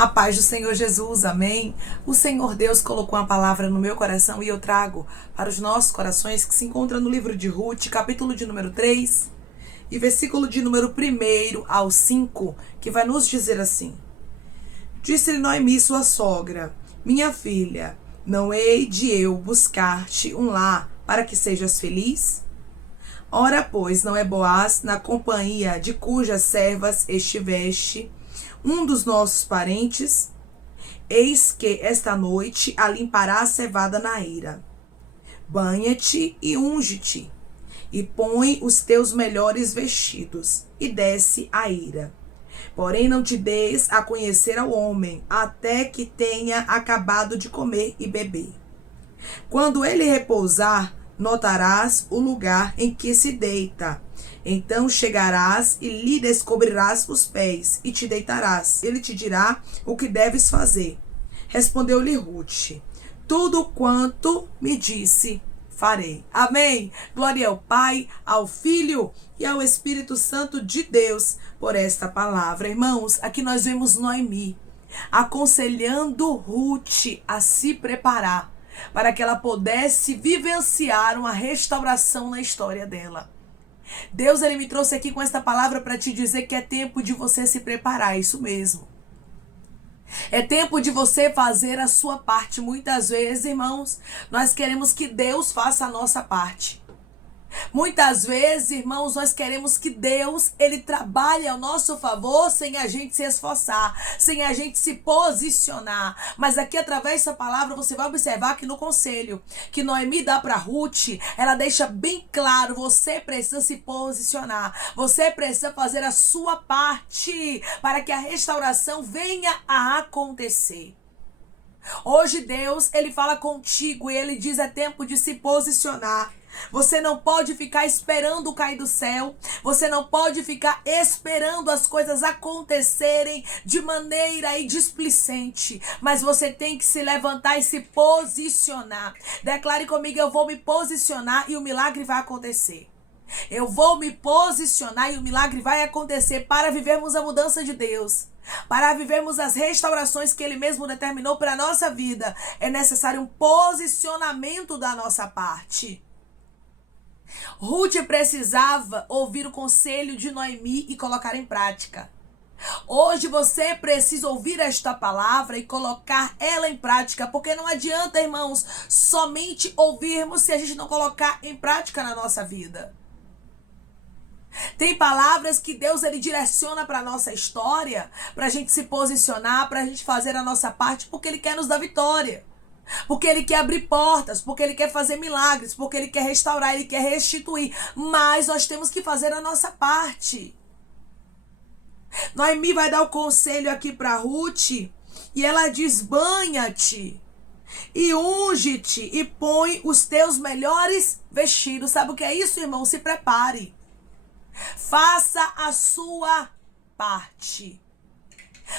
A paz do Senhor Jesus, amém. O Senhor Deus colocou uma palavra no meu coração e eu trago para os nossos corações, que se encontra no livro de Ruth, capítulo de número 3 e versículo de número 1 ao 5, que vai nos dizer assim: Disse-lhe Noemi, sua sogra: Minha filha, não hei de eu buscar-te um lar para que sejas feliz? Ora, pois, não é Boaz, na companhia de cujas servas estiveste, um dos nossos parentes? Eis que esta noite a limpará a cevada na eira. Banha-te e unge-te, e põe os teus melhores vestidos, e desce a eira. Porém não te deis a conhecer ao homem, até que tenha acabado de comer e beber. Quando ele repousar, notarás o lugar em que se deita. Então chegarás e lhe descobrirás os pés, e te deitarás. Ele te dirá o que deves fazer. Respondeu-lhe Ruth: Tudo quanto me disse, farei. Amém. Glória ao Pai, ao Filho e ao Espírito Santo de Deus por esta palavra. Irmãos, aqui nós vemos Noemi aconselhando Ruth a se preparar para que ela pudesse vivenciar uma restauração na história dela. Deus, ele me trouxe aqui com esta palavra para te dizer que é tempo de você se preparar, isso mesmo. É tempo de você fazer a sua parte. Muitas vezes, irmãos, nós queremos que Deus faça a nossa parte. Muitas vezes, irmãos, nós queremos que Deus, ele trabalhe ao nosso favor sem a gente se esforçar, sem a gente se posicionar. Mas aqui, através dessa palavra, você vai observar que no conselho que Noemi dá para Ruth, ela deixa bem claro: você precisa se posicionar, você precisa fazer a sua parte para que a restauração venha a acontecer. Hoje Deus, ele fala contigo e ele diz: é tempo de se posicionar. Você não pode ficar esperando cair do céu. Você não pode ficar esperando as coisas acontecerem de maneira displicente. Mas você tem que se levantar e se posicionar. Declare comigo: eu vou me posicionar e o milagre vai acontecer. Eu vou me posicionar e o milagre vai acontecer para vivermos a mudança de Deus. Para vivermos as restaurações que Ele mesmo determinou para a nossa vida. É necessário um posicionamento da nossa parte. Ruth precisava ouvir o conselho de Noemi e colocar em prática. Hoje você precisa ouvir esta palavra e colocar ela em prática, porque não adianta, irmãos, somente ouvirmos se a gente não colocar em prática na nossa vida. Tem palavras que Deus, ele direciona para a nossa história, para a gente se posicionar, para a gente fazer a nossa parte, porque Ele quer nos dar vitória. Porque Ele quer abrir portas, porque Ele quer fazer milagres, porque Ele quer restaurar, Ele quer restituir. Mas nós temos que fazer a nossa parte. Noemi vai dar o conselho aqui para Ruth e ela diz: banha-te e unge-te e põe os teus melhores vestidos. Sabe o que é isso, irmão? Se prepare. Faça a sua parte.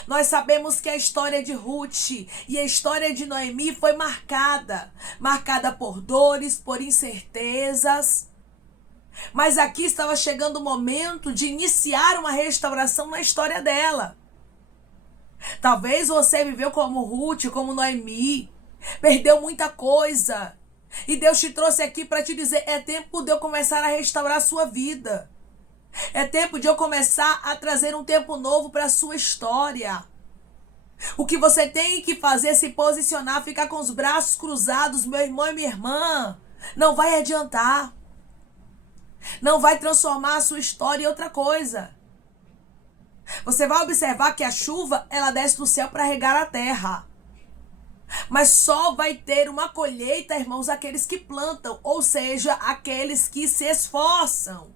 Nós sabemos que a história de Ruth e a história de Noemi foi marcada por dores, por incertezas. Mas aqui estava chegando o momento de iniciar uma restauração na história dela. Talvez você viveu como Ruth, como Noemi, perdeu muita coisa. E Deus te trouxe aqui para te dizer: é tempo de eu começar a restaurar a sua vida. É tempo de eu começar a trazer um tempo novo para a sua história. O que você tem que fazer é se posicionar, ficar com os braços cruzados, meu irmão e minha irmã. Não vai adiantar. Não vai transformar a sua história em outra coisa. Você vai observar que a chuva, ela desce do céu para regar a terra. Mas só vai ter uma colheita, irmãos, aqueles que plantam, ou seja, aqueles que se esforçam.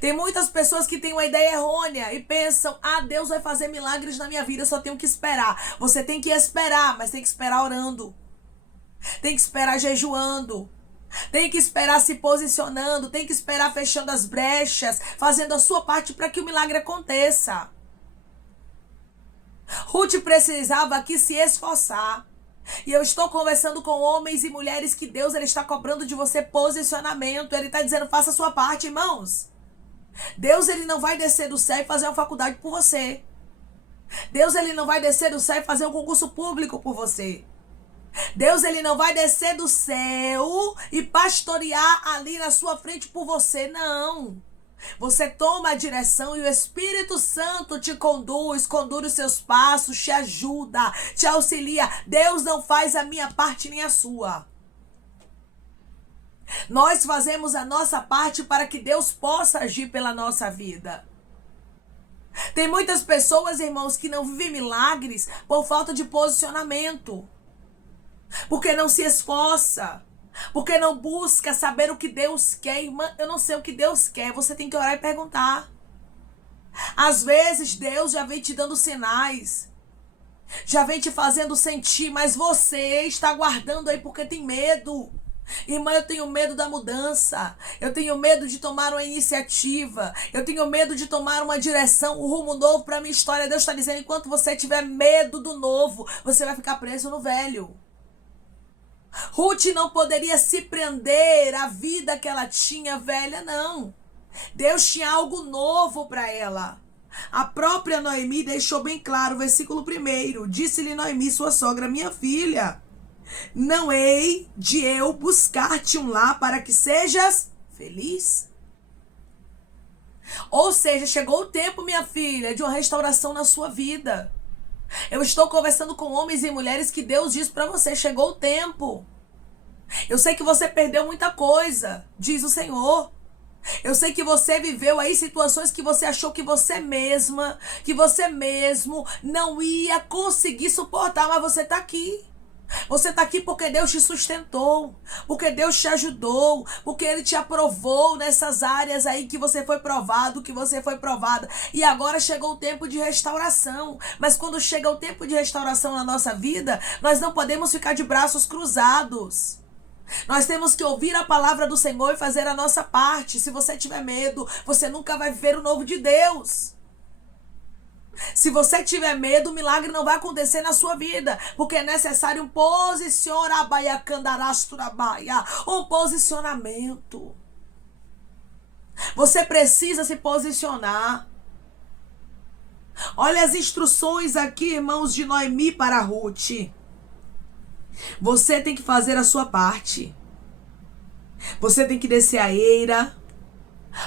Tem muitas pessoas que têm uma ideia errônea e pensam: Deus vai fazer milagres na minha vida, eu só tenho que esperar. Você tem que esperar, mas tem que esperar orando. Tem que esperar jejuando. Tem que esperar se posicionando. Tem que esperar fechando as brechas, fazendo a sua parte para que o milagre aconteça. Ruth precisava aqui se esforçar. E eu estou conversando com homens e mulheres que Deus, ele está cobrando de você posicionamento. Ele está dizendo: faça a sua parte, irmãos. Deus, ele não vai descer do céu e fazer uma faculdade por você. Deus, ele não vai descer do céu e fazer um concurso público por você. Deus, ele não vai descer do céu e pastorear ali na sua frente por você, não. Você toma a direção e o Espírito Santo te conduz os seus passos, te ajuda, te auxilia. Deus não faz a minha parte nem a sua. Nós fazemos a nossa parte para que Deus possa agir pela nossa vida. Tem muitas pessoas, irmãos, que não vivem milagres por falta de posicionamento. Porque não se esforça. Porque não busca saber o que Deus quer. Irmã, eu não sei o que Deus quer. Você tem que orar e perguntar. Às vezes Deus já vem te dando sinais. Já vem te fazendo sentir. Mas você está guardando aí porque tem medo. Irmã, eu tenho medo da mudança. Eu tenho medo de tomar uma iniciativa. Eu tenho medo de tomar uma direção, um rumo novo para a minha história. Deus está dizendo, enquanto você tiver medo do novo, você vai ficar preso no velho. Ruth não poderia se prender à vida que ela tinha velha, não. Deus tinha algo novo para ela. A própria Noemi deixou bem claro, versículo 1. Disse-lhe Noemi, sua sogra, minha filha, não hei de eu buscar-te um lar para que sejas feliz? Ou seja, chegou o tempo, minha filha, de uma restauração na sua vida. Eu estou conversando com homens e mulheres que Deus diz para você, chegou o tempo. Eu sei que você perdeu muita coisa, diz o Senhor. Eu sei que você viveu aí situações que você achou que você mesma, que você mesmo não ia conseguir suportar, mas você está aqui. Você está aqui porque Deus te sustentou, porque Deus te ajudou, porque Ele te aprovou nessas áreas aí que você foi provado, que você foi provada. E agora chegou o tempo de restauração. Mas quando chega o tempo de restauração na nossa vida, nós não podemos ficar de braços cruzados. Nós temos que ouvir a palavra do Senhor e fazer a nossa parte. Se você tiver medo, você nunca vai viver o novo de Deus. Se você tiver medo, o milagre não vai acontecer na sua vida, porque é necessário um posicionamento. Você precisa se posicionar. Olha as instruções aqui, irmãos, de Noemi para Ruth. Você tem que fazer a sua parte. Você tem que descer a eira.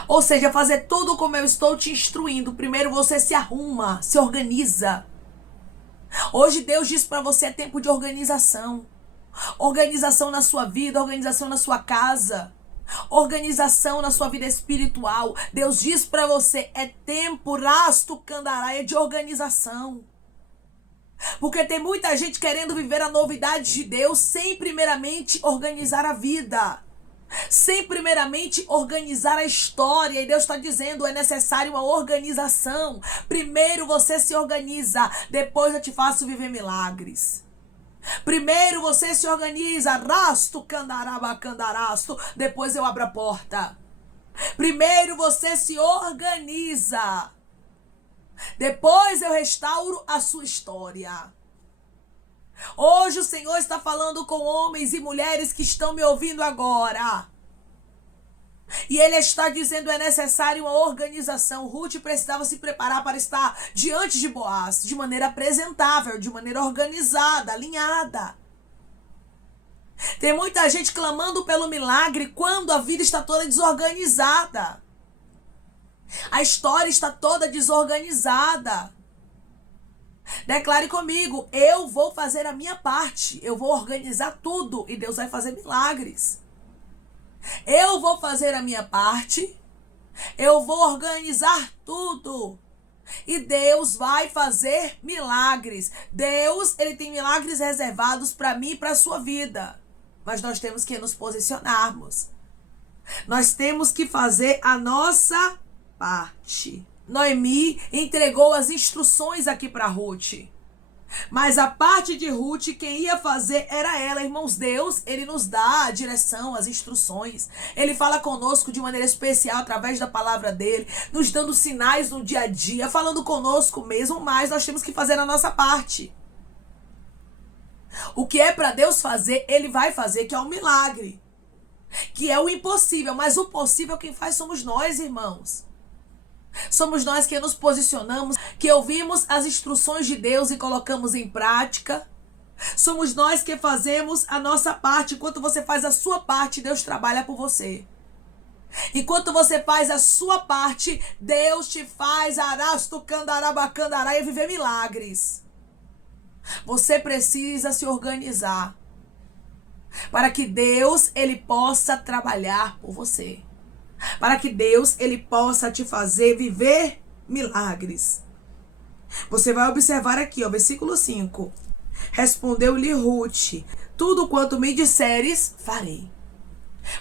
Ou seja, fazer tudo como eu estou te instruindo. Primeiro você se arruma, se organiza. Hoje Deus diz para você, é tempo de organização. Organização na sua vida, organização na sua casa. Organização na sua vida espiritual. Deus diz para você, é tempo rasto candaraia de organização. Porque tem muita gente querendo viver a novidade de Deus sem primeiramente organizar a vida. Sem primeiramente organizar a história. E Deus está dizendo, é necessário uma organização. Primeiro você se organiza, depois eu te faço viver milagres. Primeiro você se organiza, rasto, candaraba, candarasto, depois eu abro a porta. Primeiro você se organiza, depois eu restauro a sua história. Hoje o Senhor está falando com homens e mulheres que estão me ouvindo agora. E Ele está dizendo, é necessário uma organização. Ruth precisava se preparar para estar diante de Boaz, de maneira apresentável, de maneira organizada, alinhada. Tem muita gente clamando pelo milagre quando a vida está toda desorganizada. A história está toda desorganizada. Declare comigo, eu vou fazer a minha parte, eu vou organizar tudo e Deus vai fazer milagres. Eu vou fazer a minha parte, eu vou organizar tudo e Deus vai fazer milagres. Deus, Ele tem milagres reservados para mim e para a sua vida, mas nós temos que nos posicionarmos. Nós temos que fazer a nossa parte. Noemi entregou as instruções aqui para Ruth. Mas a parte de Ruth, quem ia fazer era ela. Irmãos, Deus, Ele nos dá a direção, as instruções. Ele fala conosco de maneira especial através da palavra dEle, nos dando sinais no dia a dia, falando conosco mesmo, mas nós temos que fazer a nossa parte. O que é para Deus fazer, Ele vai fazer, que é um milagre. Que é o impossível, mas o possível quem faz somos nós, irmãos. Somos nós que nos posicionamos, que ouvimos as instruções de Deus e colocamos em prática. Somos nós que fazemos a nossa parte. Enquanto você faz a sua parte, Deus trabalha por você. Enquanto você faz a sua parte, Deus te faz arasto, candarabacandaraia, viver milagres. Você precisa se organizar para que Deus ele possa trabalhar por você. Para que Deus ele possa te fazer viver milagres. Você vai observar aqui, ó, versículo 5. Respondeu-lhe Ruth: tudo quanto me disseres, farei.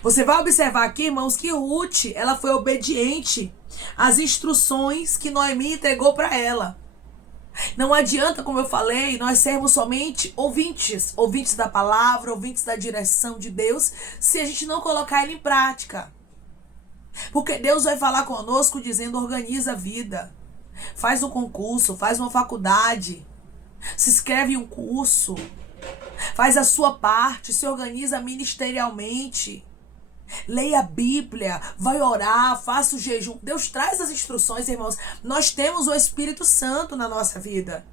Você vai observar aqui, irmãos, que Ruth, ela foi obediente às instruções que Noemi entregou para ela. Não adianta, como eu falei, nós sermos somente ouvintes da palavra, ouvintes da direção de Deus, se a gente não colocar ele em prática. Porque Deus vai falar conosco dizendo: organiza a vida, faz um concurso, faz uma faculdade, se inscreve em um curso, faz a sua parte, se organiza ministerialmente, leia a Bíblia, vai orar, faça o jejum. Deus traz as instruções, irmãos. Nós temos o Espírito Santo na nossa vida.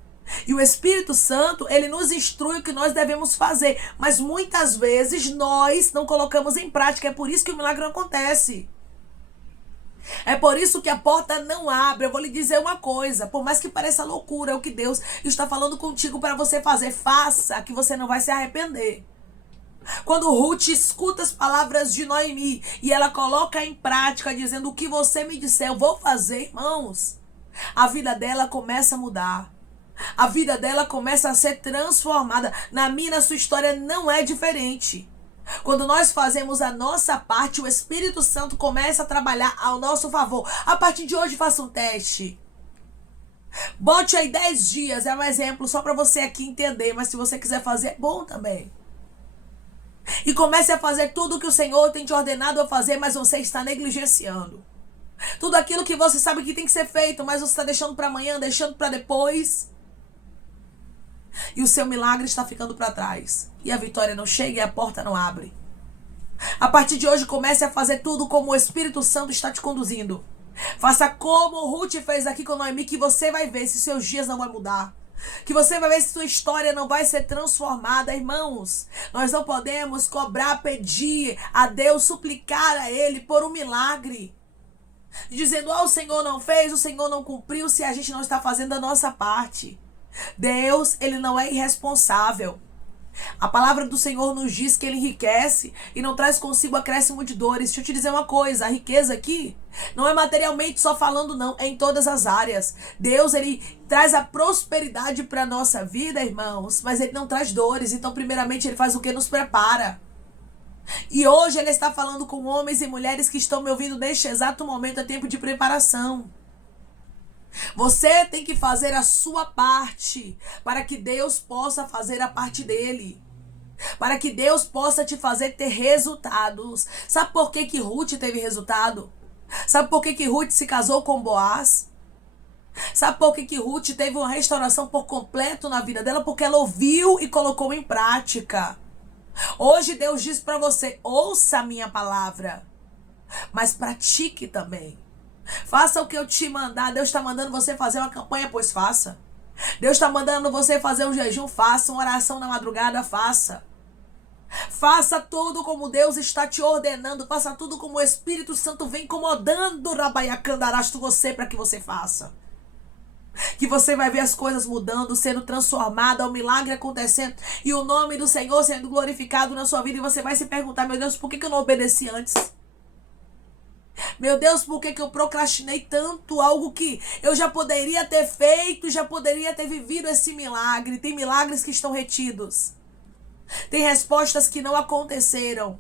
E o Espírito Santo, ele nos instrui o que nós devemos fazer. Mas muitas vezes nós não colocamos em prática. É por isso que o milagre não acontece. É por isso que a porta não abre. Eu vou lhe dizer uma coisa, por mais que pareça loucura, é o que Deus está falando contigo para você fazer. Faça, que você não vai se arrepender. Quando Ruth escuta as palavras de Noemi e ela coloca em prática, dizendo: o que você me disser, eu vou fazer, irmãos, a vida dela começa a mudar. A vida dela começa a ser transformada. Na minha, na sua história não é diferente. Quando nós fazemos a nossa parte, o Espírito Santo começa a trabalhar ao nosso favor. A partir de hoje, faça um teste. Bote aí 10 dias, é um exemplo só para você aqui entender, mas se você quiser fazer, é bom também. E comece a fazer tudo o que o Senhor tem te ordenado a fazer, mas você está negligenciando. Tudo aquilo que você sabe que tem que ser feito, mas você está deixando para amanhã, deixando para depois. E o seu milagre está ficando para trás. E a vitória não chega e a porta não abre. A partir de hoje, comece a fazer tudo como o Espírito Santo está te conduzindo. Faça como Ruth fez aqui com Noemi, que você vai ver se seus dias não vão mudar. Que você vai ver se sua história não vai ser transformada, irmãos. Nós não podemos cobrar, pedir a Deus, suplicar a Ele por um milagre. Dizendo: o Senhor não fez, o Senhor não cumpriu, se a gente não está fazendo a nossa parte. Deus, ele não é irresponsável. A palavra do Senhor nos diz que ele enriquece e não traz consigo acréscimo de dores. Deixa eu te dizer uma coisa, a riqueza aqui não é materialmente só falando, não, é em todas as áreas. Deus, ele traz a prosperidade para a nossa vida, irmãos, mas ele não traz dores. Então, primeiramente, ele faz o que? Nos prepara. E hoje ele está falando com homens e mulheres que estão me ouvindo neste exato momento, é tempo de preparação. Você tem que fazer a sua parte para que Deus possa fazer a parte dele. Para que Deus possa te fazer ter resultados. Sabe por que que Ruth teve resultado? Sabe por que que Ruth se casou com Boaz? Sabe por que que Ruth teve uma restauração por completo na vida dela? Porque ela ouviu e colocou em prática. Hoje Deus diz para você: ouça a minha palavra, mas pratique também. Faça o que eu te mandar. Deus está mandando você fazer uma campanha, pois faça. Deus está mandando você fazer um jejum, faça. Uma oração na madrugada, faça. Faça tudo como Deus está te ordenando. Faça tudo como o Espírito Santo vem incomodando Rabaiacandarasto você para que você faça. Que você vai ver as coisas mudando, sendo transformada, o milagre acontecendo e o nome do Senhor sendo glorificado na sua vida. E você vai se perguntar: meu Deus, por que eu não obedeci antes? Meu Deus, por que eu procrastinei tanto? Algo que eu já poderia ter feito, já poderia ter vivido esse milagre. Tem milagres que estão retidos. Tem respostas que não aconteceram.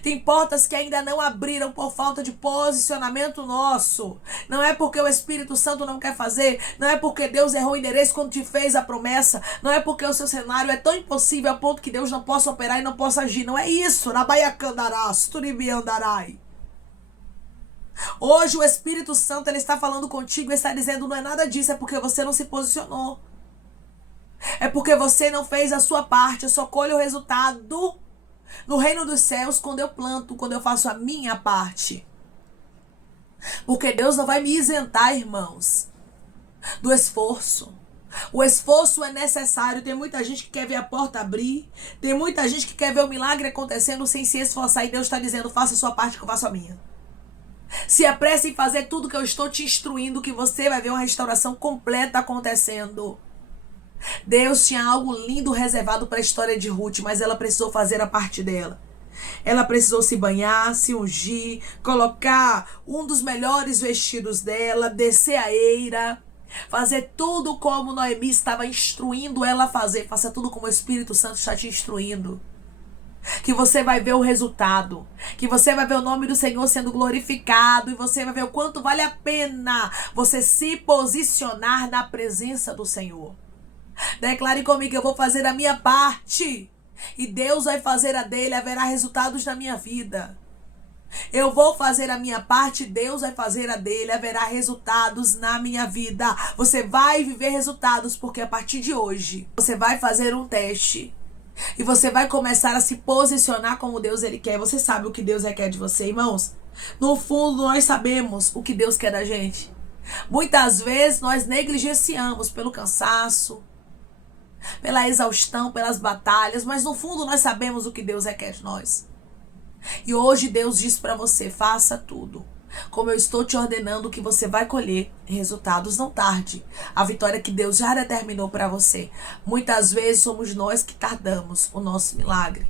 Tem portas que ainda não abriram por falta de posicionamento nosso. Não é porque o Espírito Santo não quer fazer. Não é porque Deus errou o endereço quando te fez a promessa. Não é porque o seu cenário é tão impossível a ponto que Deus não possa operar e não possa agir. Não é isso. Rabaiacandarás, turibiandarai. Hoje o Espírito Santo ele está falando contigo e está dizendo: não é nada disso, é porque você não se posicionou. É porque você não fez a sua parte. Eu só colho o resultado no reino dos céus quando eu planto, quando eu faço a minha parte. Porque Deus não vai me isentar, irmãos, do esforço. O esforço é necessário. Tem muita gente que quer ver a porta abrir. Tem muita gente que quer ver o milagre acontecendo sem se esforçar. E Deus está dizendo, faça a sua parte que eu faço a minha. Se apresse em fazer tudo que eu estou te instruindo, que você vai ver uma restauração completa acontecendo. Deus tinha algo lindo reservado para a história de Ruth, mas ela precisou fazer a parte dela. Ela precisou se banhar, se ungir, colocar um dos melhores vestidos dela, descer a eira, fazer tudo como Noemi estava instruindo ela a fazer. Faça tudo como o Espírito Santo está te instruindo. Que você vai ver o resultado, que você vai ver o nome do Senhor sendo glorificado e você vai ver o quanto vale a pena você se posicionar na presença do Senhor. Declare comigo, eu vou fazer a minha parte e Deus vai fazer a dele, haverá resultados na minha vida. Eu vou fazer a minha parte, Deus vai fazer a dele, haverá resultados na minha vida. Você vai viver resultados, porque a partir de hoje você vai fazer um teste e você vai começar a se posicionar como Deus ele quer. Você sabe o que Deus requer de você, irmãos? No fundo, nós sabemos o que Deus quer da gente. Muitas vezes nós negligenciamos pelo cansaço, pela exaustão, pelas batalhas, mas no fundo nós sabemos o que Deus requer de nós. E hoje Deus diz para você, faça tudo como eu estou te ordenando, que você vai colher resultados, não tarde. A vitória que Deus já determinou para você. Muitas vezes somos nós que tardamos o nosso milagre,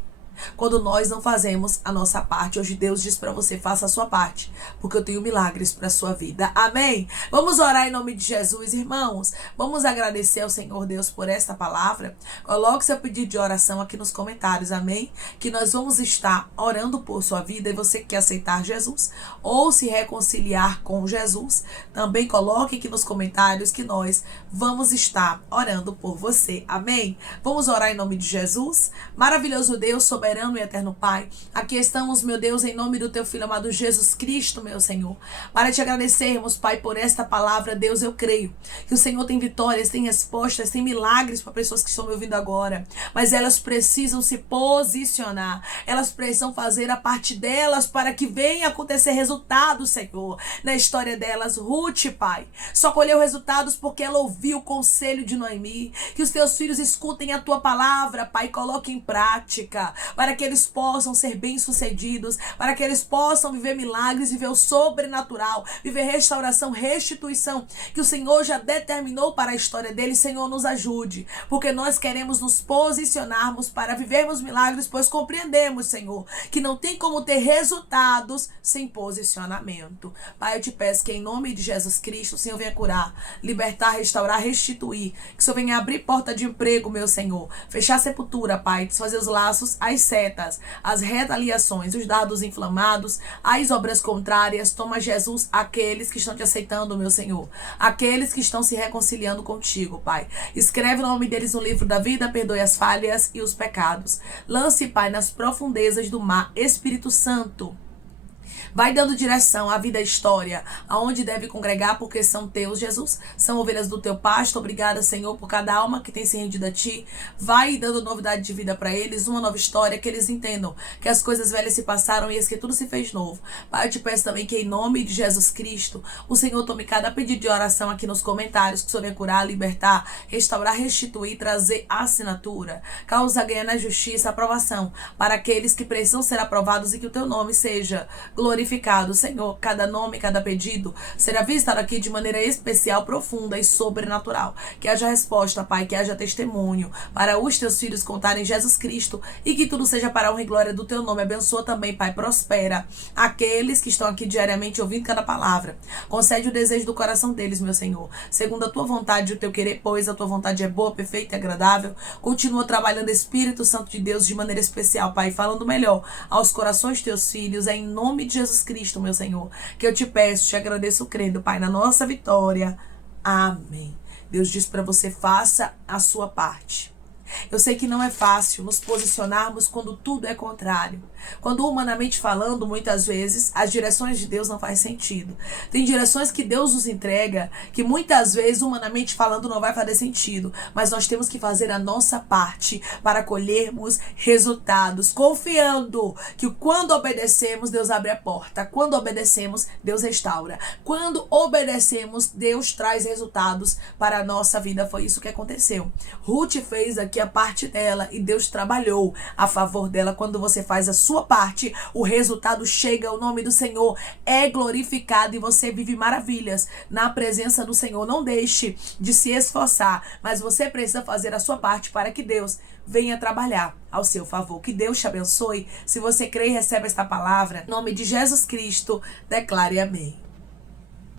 quando nós não fazemos a nossa parte. Hoje Deus diz para você, faça a sua parte, porque eu tenho milagres para a sua vida. Amém? Vamos orar em nome de Jesus, irmãos. Vamos agradecer ao Senhor Deus por esta palavra. Coloque seu pedido de oração aqui nos comentários, amém? Que nós vamos estar orando por sua vida. E você que quer aceitar Jesus ou se reconciliar com Jesus, também coloque aqui nos comentários que nós vamos estar orando por você. Amém? Vamos orar em nome de Jesus. Maravilhoso Deus, soberano e eterno Pai, aqui estamos, meu Deus, em nome do teu Filho amado Jesus Cristo, meu Senhor, para te agradecermos, Pai, por esta palavra. Deus, eu creio que o Senhor tem vitórias, tem respostas, tem milagres para pessoas que estão me ouvindo agora, mas elas precisam se posicionar, elas precisam fazer a parte delas para que venha acontecer resultados, Senhor, na história delas. Ruth, Pai, só colheu resultados porque ela ouviu o conselho de Noemi. Que os teus filhos escutem a tua palavra, Pai, e coloquem em prática, para que eles possam ser bem-sucedidos, para que eles possam viver milagres, viver o sobrenatural, viver restauração, restituição, que o Senhor já determinou para a história deles. Senhor, nos ajude, porque nós queremos nos posicionarmos para vivermos milagres, pois compreendemos, Senhor, que não tem como ter resultados sem posicionamento. Pai, eu te peço que em nome de Jesus Cristo, o Senhor venha curar, libertar, restaurar, restituir, que o Senhor venha abrir porta de emprego, meu Senhor, fechar a sepultura, Pai, desfazer os laços, as setas, as retaliações, os dados inflamados, as obras contrárias. Toma, Jesus, aqueles que estão te aceitando, meu Senhor, aqueles que estão se reconciliando contigo, Pai. Escreve o nome deles no livro da vida, perdoe as falhas e os pecados. Lance, Pai, nas profundezas do mar. Espírito Santo, vai dando direção à vida, à história, aonde deve congregar, porque são teus, Jesus. São ovelhas do teu pasto. Obrigada, Senhor, por cada alma que tem se rendido a ti. Vai dando novidade de vida para eles, uma nova história, que eles entendam que as coisas velhas se passaram e que tudo se fez novo. Pai, eu te peço também que em nome de Jesus Cristo, o Senhor tome cada pedido de oração aqui nos comentários, que o Senhor venha curar, libertar, restaurar, restituir, trazer assinatura, causa ganha na justiça, aprovação para aqueles que precisam ser aprovados, e que o teu nome seja glorificado. Senhor, cada nome, cada pedido será visitado aqui de maneira especial, profunda e sobrenatural. Que haja resposta, Pai, que haja testemunho para os teus filhos contarem Jesus Cristo, e que tudo seja para a honra e glória do teu nome. Abençoa também, Pai, prospera aqueles que estão aqui diariamente ouvindo cada palavra. Concede o desejo do coração deles, meu Senhor, segundo a tua vontade e o teu querer, pois a tua vontade é boa, perfeita e agradável. Continua trabalhando, Espírito Santo de Deus, de maneira especial, Pai, falando melhor aos corações de teus filhos, em nome de Jesus Cristo, meu Senhor, que eu te peço, te agradeço crendo, Pai, na nossa vitória. Amém. Deus diz para você, faça a sua parte. Eu sei que não é fácil nos posicionarmos quando tudo é contrário. Quando humanamente falando, muitas vezes, as direções de Deus não fazem sentido. Tem direções que Deus nos entrega que muitas vezes, humanamente falando, não vai fazer sentido. Mas nós temos que fazer a nossa parte para colhermos resultados, confiando que quando obedecemos, Deus abre a porta. Quando obedecemos, Deus restaura. Quando obedecemos, Deus traz resultados para a nossa vida. Foi isso que aconteceu. Ruth fez aqui a parte dela e Deus trabalhou a favor dela. Quando você faz a sua parte, o resultado chega, o nome do Senhor é glorificado e você vive maravilhas na presença do Senhor. Não deixe de se esforçar, mas você precisa fazer a sua parte para que Deus venha trabalhar ao seu favor. Que Deus te abençoe. Se você crê e recebe esta palavra, em nome de Jesus Cristo, declare amém.